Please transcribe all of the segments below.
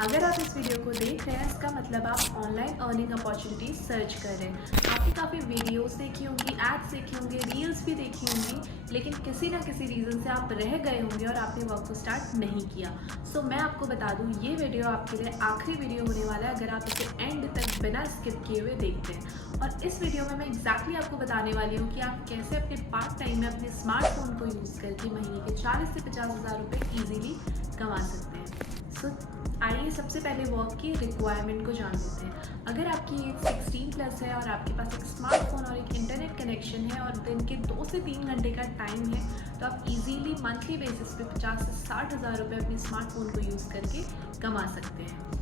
अगर आप इस वीडियो को देख रहे हैं इसका मतलब आप ऑनलाइन अर्निंग अपॉर्चुनिटी सर्च कर रहे हैं। आपने काफ़ी वीडियोस देखी होंगी, एड्स देखी होंगी, रील्स भी देखी होंगी, लेकिन किसी ना किसी रीज़न से आप रह गए होंगे और आपने वर्क को स्टार्ट नहीं किया। सो मैं आपको बता दूं, ये वीडियो आपके लिए आखिरी वीडियो होने वाला है अगर आप इसे एंड तक बिना स्किप किए हुए देखते हैं। और इस वीडियो में मैं एग्जैक्टली आपको बताने वाली हूँ कि आप कैसे अपने पार्ट टाइम में अपने स्मार्टफोन को यूज़ करके महीने के 40 से 50 हज़ार रुपये ईजिली कमा सकते हैं। सो आइए सबसे पहले वर्क की रिक्वायरमेंट को जान लेते हैं। अगर आपकी एज 16 प्लस है और आपके पास एक स्मार्टफोन और एक इंटरनेट कनेक्शन है और दिन के 2 से 3 घंटे का टाइम है, तो आप इजीली मंथली बेसिस पे 50 से 60 हज़ार रुपये अपने स्मार्टफोन को यूज़ करके कमा सकते हैं।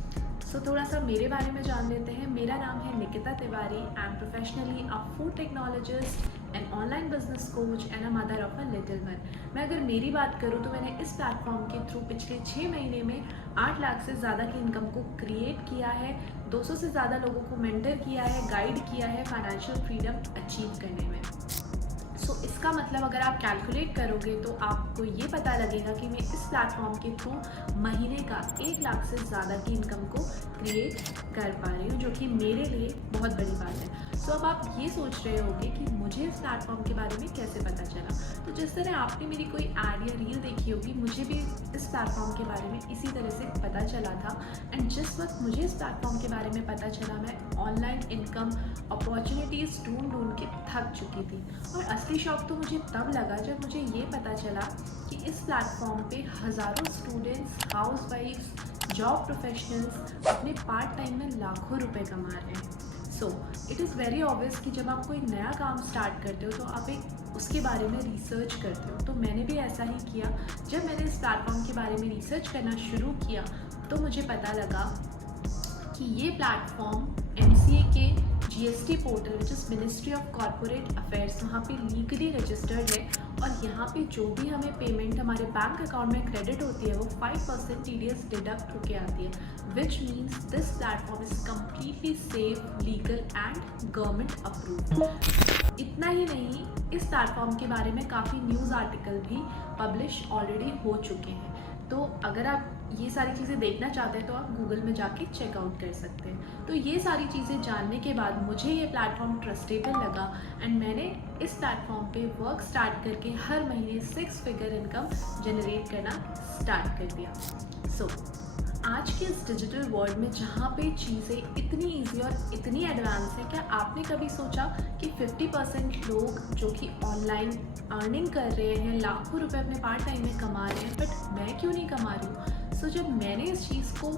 सो थोड़ा सा मेरे बारे में जान लेते हैं। मेरा नाम है Nikita Tiwari. I am professionally a food technologist and online business coach and a mother of a little one. मैं अगर मेरी बात करूँ तो मैंने इस प्लेटफॉर्म के थ्रू पिछले 6 महीने में 8 लाख से ज़्यादा की इनकम को क्रिएट किया है, 200 से ज़्यादा लोगों को मेंटर किया है, गाइड किया है फाइनेंशियल फ्रीडम अचीव करने में। सो इसका मतलब अगर आप कैलकुलेट करोगे तो आपको ये पता लगेगा कि मैं इस प्लेटफॉर्म के थ्रू महीने का 1 लाख से ज़्यादा की इनकम को क्रिएट कर पा रही हूँ, जो कि मेरे लिए बहुत बड़ी बात है। सो अब आप ये सोच रहे होंगे कि मुझे इस प्लेटफॉर्म के बारे में कैसे पता चला। तो जिस तरह आपने मेरी कोई एड या रील देखी होगी, मुझे भी इस प्लेटफॉर्म के बारे में इसी तरह से पता चला था। एंड जिस वक्त मुझे इस प्लेटफॉर्म के बारे में पता चला, मैं ऑनलाइन इनकम अपॉर्चुनिटीज़ ढूंढ के थक चुकी थी। और असली शौक तो मुझे तब लगा जब मुझे ये पता चला कि इस प्लेटफॉर्म पे हज़ारों स्टूडेंट्स, हाउसवाइफ्स, जॉब प्रोफेशनल्स अपने पार्ट टाइम में लाखों रुपए कमा रहे हैं। So it is very obvious कि जब आप कोई नया काम स्टार्ट करते हो तो आप एक उसके बारे में रिसर्च करते हो। तो मैंने भी ऐसा ही किया। जब मैंने इस प्लेटफॉर्म के बारे में रिसर्च करना शुरू किया तो मुझे पता लगा कि ये प्लेटफॉर्म MCA के GST portal which is ministry of corporate affairs, वहाँ पे लीगली रजिस्टर्ड है। और यहाँ पे जो भी हमें पेमेंट हमारे बैंक अकाउंट में क्रेडिट होती है वो 5% TDS डिडक्ट होके आती है, which means this platform is completely safe, legal and government approved. इतना ही नहीं, इस प्लेटफॉर्म के बारे में काफ़ी न्यूज़ आर्टिकल भी पब्लिश ऑलरेडी हो चुके हैं। तो अगर आप ये सारी चीज़ें देखना चाहते हैं तो आप गूगल में जाके चेकआउट कर सकते हैं। तो ये सारी चीज़ें जानने के बाद मुझे ये प्लेटफॉर्म ट्रस्टेबल लगा एंड मैंने इस प्लेटफॉर्म पे वर्क स्टार्ट करके हर महीने 6 फिगर इनकम जनरेट करना स्टार्ट कर दिया। सो आज के इस डिजिटल वर्ल्ड में जहाँ पे चीज़ें इतनी ईजी और इतनी एडवांस है, क्या आपने कभी सोचा कि 50% लोग जो कि ऑनलाइन अर्निंग कर रहे हैं, लाखों रुपए अपने पार्ट टाइम में कमा रहे हैं, बट मैं क्यों नहीं कमा रही हूँ? सो जब मैंने इस चीज़ को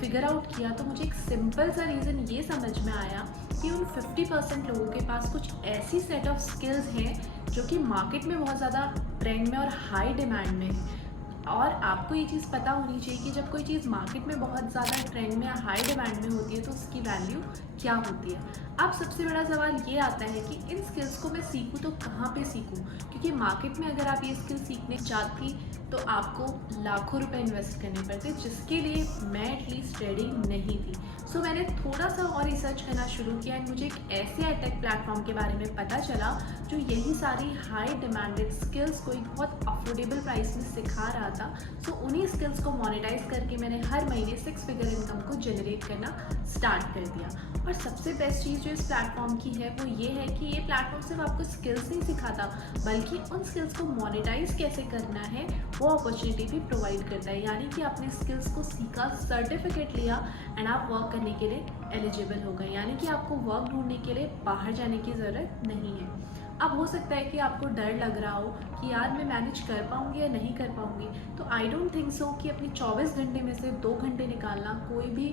फिगर आउट किया तो मुझे एक सिंपल सा रीज़न ये समझ में आया कि उन 50% लोगों के पास कुछ ऐसी सेट ऑफ स्किल्स हैं जो कि मार्केट में बहुत ज़्यादा ट्रेंड में और हाई डिमांड में है। और आपको ये चीज़ पता होनी चाहिए कि जब कोई चीज़ मार्केट में बहुत ज़्यादा ट्रेंड में या हाई डिमांड में होती है तो उसकी वैल्यू क्या होती है। अब सबसे बड़ा सवाल ये आता है कि इन स्किल्स को मैं सीखूँ तो कहाँ पे सीखूँ, क्योंकि मार्केट में अगर आप ये स्किल सीखने चाहती तो आपको लाखों रुपए इन्वेस्ट करने पड़ते, जिसके लिए मैं एटलीस्ट रेडी नहीं थी। सो मैंने थोड़ा सा और रिसर्च करना शुरू किया एंड मुझे एक ऐसे एटेक प्लेटफॉर्म के बारे में पता चला जो यही सारी हाई डिमांडेड स्किल्स को एक बहुत अफोर्डेबल प्राइस में सिखा रहा था। सो उन्हीं स्किल्स को मोनेटाइज करके मैंने हर महीने 6 फिगर इनकम को जनरेट करना स्टार्ट कर दिया। और सबसे बेस्ट चीज़ जो इस प्लेटफॉर्म की है वो ये है कि ये प्लेटफॉर्म सिर्फ आपको स्किल्स नहीं सिखाता, बल्कि उन स्किल्स को मोनेटाइज कैसे करना है वो अपॉर्चुनिटी भी प्रोवाइड करता है। यानी कि आपने स्किल्स को सीखा, सर्टिफिकेट लिया एंड आप वर्क करने के लिए एलिजिबल हो गए। यानी कि आपको वर्क ढूंढने के लिए बाहर जाने की ज़रूरत नहीं है। अब हो सकता है कि आपको डर लग रहा हो कि यार मैं मैनेज कर पाऊँगी या नहीं कर पाऊँगी। तो आई डोंट थिंक सो कि अपनी 24 घंटे में से 2 घंटे निकालना कोई भी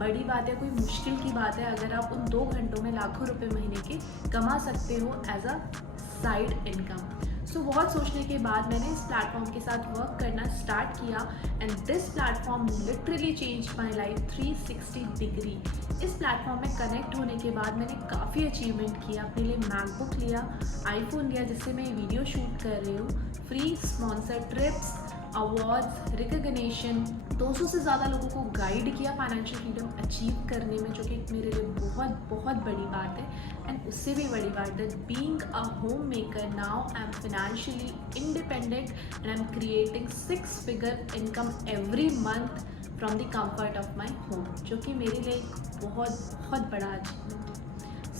बड़ी बात है, कोई मुश्किल की बात है, अगर आप उन 2 घंटों में लाखों रुपए महीने के कमा सकते हो एज अ साइड इनकम। सो बहुत सोचने के बाद मैंने इस प्लेटफॉर्म के साथ वर्क करना स्टार्ट किया and this platform literally change my life 360 degree. इस प्लेटफॉर्म में कनेक्ट होने के बाद मैंने काफ़ी अचीवमेंट किया। अपने लिए मैकबुक लिया, आईफोन लिया जिससे मैं वीडियो शूट कर रही हूँ, free sponsor trips, awards, recognition, 200 से ज़्यादा लोगों को गाइड किया फाइनेंशियल फ्रीडम अचीव करने में, जो कि मेरे लिए बहुत बहुत बड़ी बात है। एंड उससे भी बड़ी बात है, being a home maker now I am financially independent and I am creating 6 figure income every month from the comfort of my home, जो कि मेरे लिए एक बहुत बहुत बड़ा अचीवमेंट है।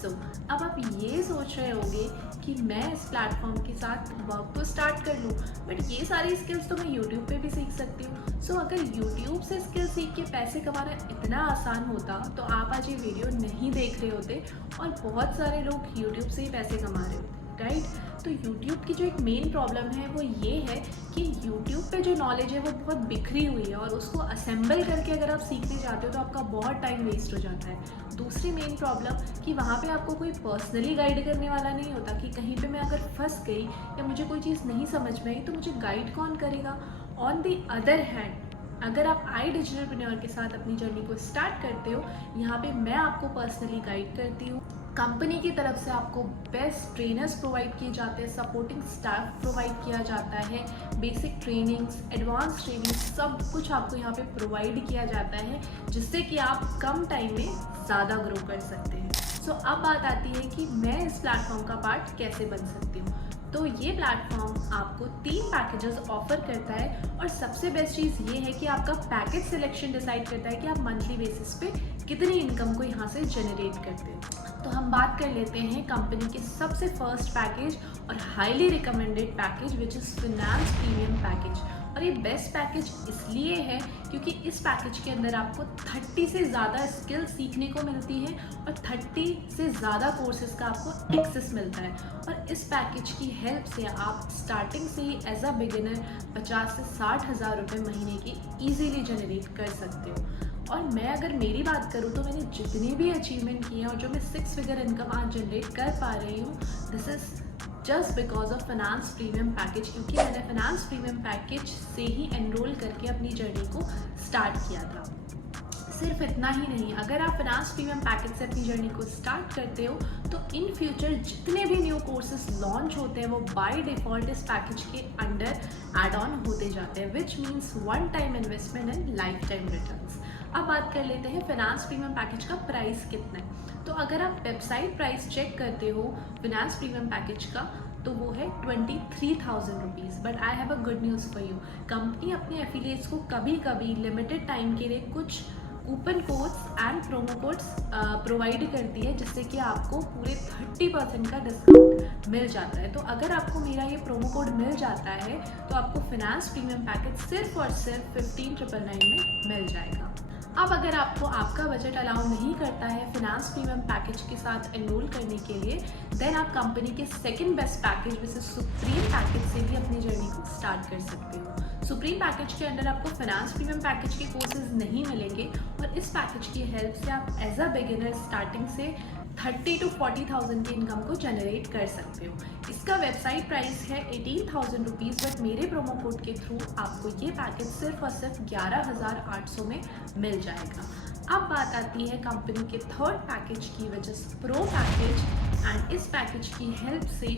सो अब आप ये सोच रहे होंगे कि मैं इस प्लेटफॉर्म के साथ वर्क तो स्टार्ट कर लूँ, बट ये सारी स्किल्स तो मैं यूट्यूब पे भी सीख सकती हूँ। सो अगर यूट्यूब से स्किल सीख के पैसे कमाना इतना आसान होता तो आप आज ये वीडियो नहीं देख रहे होते और बहुत सारे लोग यूट्यूब से ही पैसे कमा रहे होते, राइट। तो YouTube की जो एक मेन प्रॉब्लम है वो ये है कि YouTube पे जो नॉलेज है वो बहुत बिखरी हुई है और उसको असेंबल करके अगर आप सीखने जाते हो तो आपका बहुत टाइम वेस्ट हो जाता है। दूसरी मेन प्रॉब्लम कि वहाँ पे आपको कोई पर्सनली गाइड करने वाला नहीं होता कि कहीं पे मैं अगर फंस गई या मुझे कोई चीज़ नहीं समझ में आई तो मुझे गाइड कौन करेगा। ऑन द अदर हैंड अगर आप iDigitalpreneur के साथ अपनी जर्नी को स्टार्ट करते हो, यहाँ पे मैं आपको पर्सनली गाइड करती हूँ। कंपनी की तरफ से आपको बेस्ट ट्रेनर्स प्रोवाइड किए जाते हैं, सपोर्टिंग स्टाफ प्रोवाइड किया जाता है, बेसिक ट्रेनिंग्स, एडवांस ट्रेनिंग, सब कुछ आपको यहाँ पे प्रोवाइड किया जाता है जिससे कि आप कम टाइम में ज़्यादा ग्रो कर सकते हैं। सो अब बात आती है कि मैं इस प्लेटफॉर्म का पार्ट कैसे बन सकती हूँ। तो ये प्लेटफॉर्म आपको 3 पैकेजेस ऑफर करता है और सबसे बेस्ट चीज़ ये है कि आपका पैकेज सिलेक्शन डिसाइड करता है कि आप मंथली बेसिस पे कितनी इनकम को यहाँ से जनरेट करते हैं। तो हम बात कर लेते हैं कंपनी के सबसे फर्स्ट पैकेज और highly recommended package which is finance premium package. और ये बेस्ट पैकेज इसलिए है क्योंकि इस पैकेज के अंदर आपको 30 से ज़्यादा स्किल सीखने को मिलती है और 30 से ज़्यादा कोर्सेज का आपको एक्सेस मिलता है। और इस पैकेज की हेल्प से आप स्टार्टिंग से ही एज अ बिगिनर 50 से 60 हज़ार रुपये महीने की ईजीली जनरेट कर सकते हो। और मैं अगर मेरी बात करूँ तो मैंने जितने भी अचीवमेंट किए हैं और जो मैं 6 फिगर इनकम आज जनरेट कर पा रही हूँ, this is just because of finance premium package, क्योंकि मैंने फिनांस प्रीमियम पैकेज से ही एनरोल करके अपनी जर्नी को स्टार्ट किया था। सिर्फ इतना ही नहीं, अगर आप फिनांस प्रीमियम पैकेज से अपनी जर्नी को स्टार्ट करते हो तो इन फ्यूचर जितने भी न्यू कोर्सेज लॉन्च होते हैं वो बाय डिफ़ॉल्ट इस पैकेज के अंडर एड ऑन होते जाते हैं, which means one time investment and life time returns. अब बात कर लेते हैं फिनांस प्रीमियम पैकेज का प्राइस कितना है। तो अगर आप वेबसाइट प्राइस चेक करते हो फिनांस प्रीमियम पैकेज का तो वो है 23,000 rupees. But I have a good news for you, company अपने एफिलिएट्स को कभी कभी लिमिटेड टाइम के लिए कुछ coupon codes and promo codes provide करती है जिससे कि आपको पूरे 30% का डिस्काउंट मिल जाता है। तो अगर आपको मेरा ये प्रोमो कोड मिल जाता है तो आपको फिनांस प्रीमियम पैकेज सिर्फ और सिर्फ 15,999 में मिल जाएगा। अब अगर आपको आपका बजट अलाउ नहीं करता है फिनांस प्रीमियम पैकेज के साथ एनरोल करने के लिए, देन आप कंपनी के सेकंड बेस्ट पैकेज जैसे सुप्रीम पैकेज से भी अपनी जर्नी को स्टार्ट कर सकते हो। सुप्रीम पैकेज के अंदर आपको फिनांस प्रीमियम पैकेज के कोर्सेज नहीं मिलेंगे और इस पैकेज की हेल्प से आप एज अ बिगिनर स्टार्टिंग से 30 to 40,000 की इनकम को जनरेट कर सकते हो। इसका वेबसाइट प्राइस है 18,000 रुपीज़, बट मेरे प्रोमो कोड के थ्रू आपको ये पैकेज सिर्फ और सिर्फ 11,800 में मिल जाएगा। अब बात आती है कंपनी के थर्ड पैकेज की, which is pro package. And इस पैकेज की हेल्प से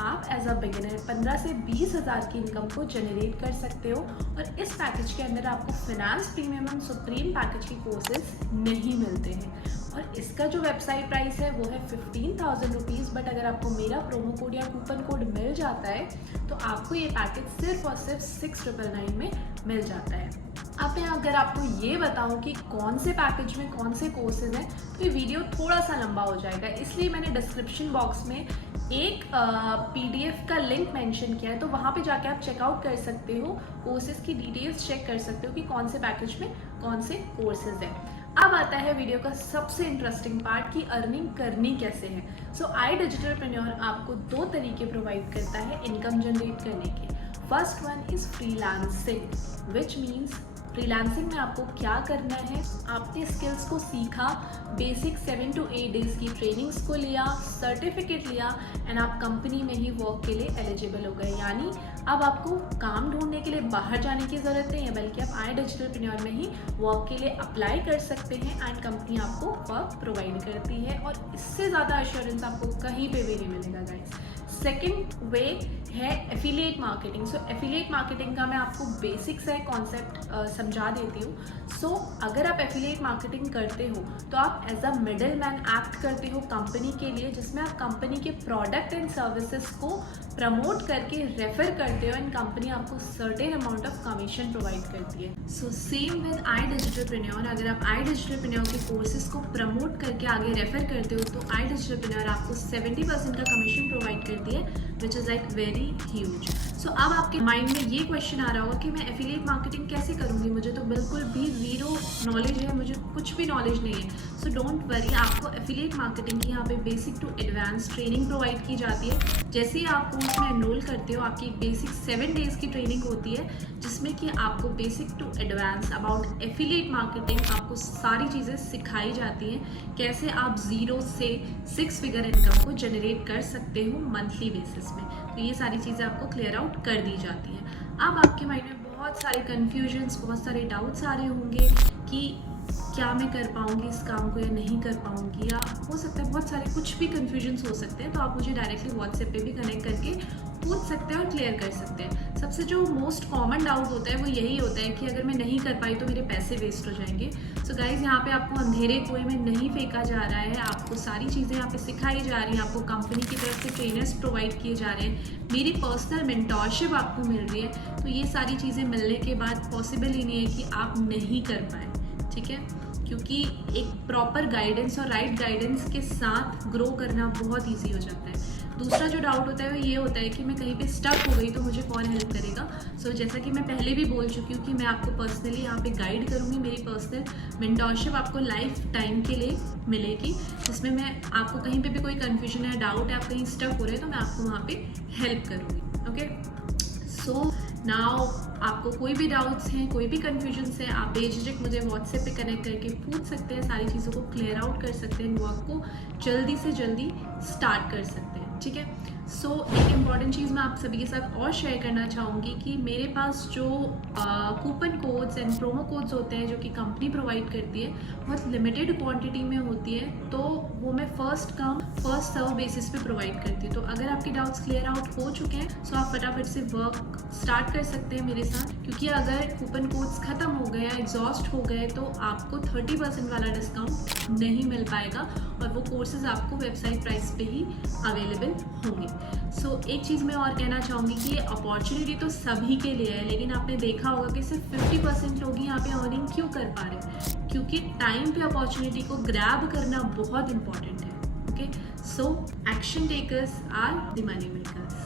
आप एज अ बिगिनर 15 से 20 हज़ार की इनकम को जनरेट कर सकते हो और इस पैकेज के अंदर आपको finance premium and supreme package के कोर्सेज नहीं मिलते हैं। और इसका जो वेबसाइट प्राइस है वो है 15,000 रुपीज़, बट अगर आपको मेरा प्रोमो कोड या कूपन कोड मिल जाता है तो आपको ये पैकेज सिर्फ और सिर्फ 6,999 में मिल जाता है। अब मैं अगर आपको ये बताऊं कि कौन से पैकेज में कौन से कोर्सेज हैं तो ये वीडियो थोड़ा सा लंबा हो जाएगा, इसलिए मैंने डिस्क्रिप्शन बॉक्स में एक PDF का लिंक मेंशन किया है, तो वहाँ पे जाके आप चेकआउट कर सकते हो, कोर्सेज की डिटेल्स चेक कर सकते हो कि कौन से पैकेज में कौन से कोर्सेज हैं। अब आता है वीडियो का सबसे इंटरेस्टिंग पार्ट कि अर्निंग करनी कैसे है। सो iDigitalpreneur आपको 2 तरीके प्रोवाइड करता है इनकम जनरेट करने के। First one is freelancing, which means freelancing में आपको क्या करना है, आपने स्किल्स को सीखा, बेसिक 7 to 8 डेज़ की ट्रेनिंग्स को लिया, सर्टिफिकेट लिया एंड आप कंपनी में ही वर्क के लिए एलिजिबल हो गए। यानी अब आपको काम ढूंढने के लिए बाहर जाने की ज़रूरत नहीं है, बल्कि आप iDigitalpreneur में ही वर्क के लिए अप्लाई कर सकते हैं एंड कंपनी आपको वर्क प्रोवाइड करती है और इससे ज़्यादा एश्योरेंस आपको कहीं पे भी नहीं मिलेगा गाइस। सेकंड वे है एफिलिएट मार्केटिंग। सो एफिलिएट मार्केटिंग का मैं आपको बेसिक्स है कॉन्सेप्ट समझा देती हूँ। सो अगर आप एफिलिएट मार्केटिंग करते हो तो आप as a middleman act करते हो कंपनी के लिए, जिसमें आप कंपनी के प्रोडक्ट एंड सर्विसेज को प्रमोट करके रेफर करते हो एंड कंपनी आपको certain amount of commission provide करती है। सो सेम विद iDigitalPreneur, अगर आप iDigitalPreneur के कोर्सेज को प्रमोट करके आगे रेफर करते हो तो iDigitalPreneur आपको 70% का कमीशन प्रोवाइड करती है, which is like very huge. So अब आपके माइंड में ये क्वेश्चन आ रहा होगा कि मैं एफिलिएट मार्केटिंग कैसे करूँगी, मुझे तो बिल्कुल भी ज़ीरो नॉलेज है, मुझे कुछ भी नॉलेज नहीं है। सो डोंट वरी, आपको एफिलिएट मार्केटिंग की यहाँ पे basic to advance training provide की जाती है। जैसे ही आप कोर्स में एनरोल करते हो आपकी एक बेसिक 7 डेज़ की ट्रेनिंग होती है, जिसमें कि आपको basic to advance about affiliate marketing आपको सारी चीज़ें सिखाई जाती हैं, कैसे आप 0 से 6 फिगर इनकम को जनरेट कर सकते हो मंथली बेसिस में। तो ये सारी चीज़ें आपको क्लियर आउट कर दी जाती हैं। अब आपके माइंड में बहुत सारे कन्फ्यूजन्स, बहुत सारे डाउट्स आ रहे होंगे कि क्या मैं कर पाऊँगी इस काम को या नहीं कर पाऊँगी, या हो सकता है बहुत सारे कुछ भी कन्फ्यूजन्स हो सकते हैं। तो आप मुझे डायरेक्टली व्हाट्सएप पे भी कनेक्ट करके पूछ सकते हैं और क्लियर कर सकते हैं। सबसे जो मोस्ट कॉमन डाउट होता है वो यही होता है कि अगर मैं नहीं कर पाई तो मेरे पैसे वेस्ट हो जाएंगे। सो गाइज़, यहाँ पे आपको अंधेरे कुएं में नहीं फेंका जा रहा है, आपको सारी चीज़ें यहाँ पे सिखाई जा रही हैं, आपको कंपनी की तरफ से ट्रेनर्स प्रोवाइड किए जा रहे हैं, मेरी पर्सनल मेंटोरशिप आपको मिल रही है। तो ये सारी चीज़ें मिलने के बाद पॉसिबल ही नहीं है कि आप नहीं कर पाए, ठीक है, क्योंकि एक प्रॉपर गाइडेंस और राइट गाइडेंस के साथ ग्रो करना बहुत ईजी हो जाता है। दूसरा जो डाउट होता है वो ये होता है कि मैं कहीं पे स्टक हो गई तो मुझे कौन हेल्प करेगा। सो जैसा कि मैं पहले भी बोल चुकी हूँ कि मैं आपको पर्सनली यहाँ पे गाइड करूँगी, मेरी पर्सनल मेंटोरशिप आपको लाइफ टाइम के लिए मिलेगी, जिसमें मैं आपको कहीं पे भी कोई कन्फ्यूजन है, डाउट है, आप कहीं स्टक हो रहे हैं तो मैं आपको वहाँ पे हेल्प करूँगी। ओके, सो नाउ आपको कोई भी डाउट्स हैं, कोई भी कन्फ्यूजन्स हैं, आप बेझिझक मुझे व्हाट्सएप पे कनेक्ट करके पूछ सकते हैं, सारी चीज़ों को क्लियर आउट कर सकते हैं, वर्क को जल्दी से जल्दी स्टार्ट कर सकते हैं, ठीक है। सो एक इम्पॉर्टेंट चीज़ मैं आप सभी के साथ और शेयर करना चाहूँगी कि मेरे पास जो coupon codes and promo codes होते हैं जो कि कंपनी प्रोवाइड करती है, बहुत लिमिटेड क्वांटिटी में होती है, तो वो मैं first come first serve basis पे प्रोवाइड करती हूँ। तो अगर आपके डाउट्स क्लियर आउट हो चुके हैं सो आप फटाफट से वर्क स्टार्ट कर सकते हैं मेरे साथ, क्योंकि अगर कूपन कोड्स ख़त्म हो गए या एग्जॉस्ट हो गए तो आपको 30% वाला डिस्काउंट नहीं मिल पाएगा और वो कोर्सेज आपको वेबसाइट प्राइस पे ही अवेलेबल होंगे। सो एक चीज़ मैं और कहना चाहूँगी कि ये अपॉर्चुनिटी तो सभी के लिए है, लेकिन आपने देखा होगा कि सिर्फ 50% लोग ही यहाँ पे अर्निंग क्यों कर पा रहे हैं, क्योंकि टाइम पे अपॉर्चुनिटी को ग्रैब करना बहुत इंपॉर्टेंट है। Okay, so action takers are the money makers.